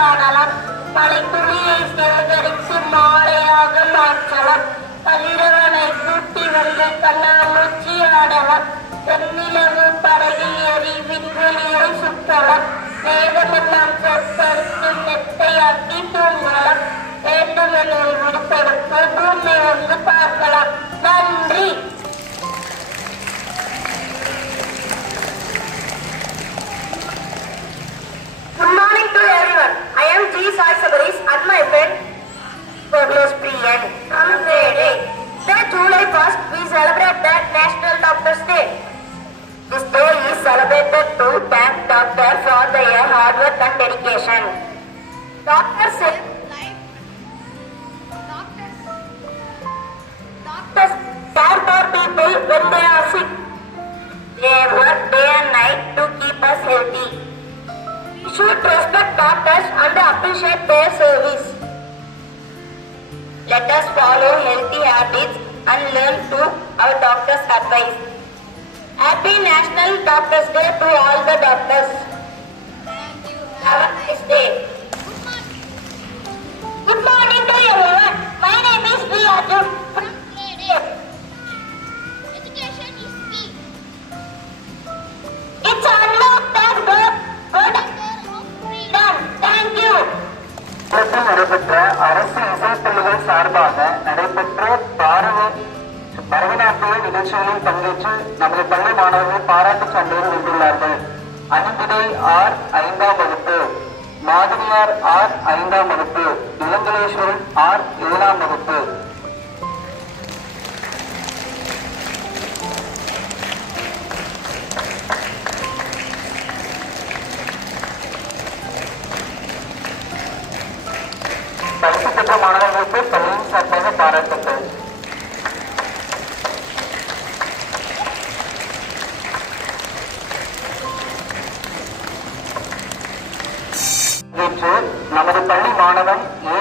காணலாம். மழைத்துளியை சேகரித்து மாலையாக மாற்றலாம். கதிரவனை கூட்டி வந்து கண்ணாமூச்சி ஆடலாம். தென்னிலவு பரவி எறி விண்வெளியை சுற்றலாம். மேகமெல்லாம் சொற்படுத்தி மெத்தையாக்கி தூங்கலாம். வேண்டுமெனில் விடுபடுத்த பூமி வந்து பார்க்கலாம். நன்றி. Good morning to everyone. I am G. Sai Sabaris and my friend Pavlos Priyan from grade 8. Today, July 1st, we celebrate the National Doctors' Day. This day is celebrated to thank doctors for their hard work and dedication. Doctors save life. Doctors care for people when they are sick. They work day and night to keep us healthy. We should respect doctors and appreciate their service. Let us follow healthy habits and learn to our doctor's advice. Happy National Doctors' Day to all the doctors. Thank you. Have a nice day. Good morning to everyone. My name is V. Arjun from grade 8. Education is key. It's unlocked the door of Freedom. Thank you. நடைபெற்ற அரசு இசைப்பள்ளிகள் சார்பாக நடைபெற்ற பரதநாட்டிய நிகழ்ச்சிகளில் பங்கேற்று நமது பள்ளி மாணவர்கள் பாராட்டு சான்றிதழ் வென்றுள்ளார்கள். அன்பினை ஆர் 5ஆம் வகுப்பு, மாதினியார் ஆர் 5ஆம் வகுப்பு, இளங்கலேஸ்வரன் ஆர் 7ஆம் வகுப்பு. பரிசு பெற்ற மாணவர்களுக்கு பள்ளியின் சார்பாக பாராட்டுகள். நமது பள்ளி மாணவன் ஏ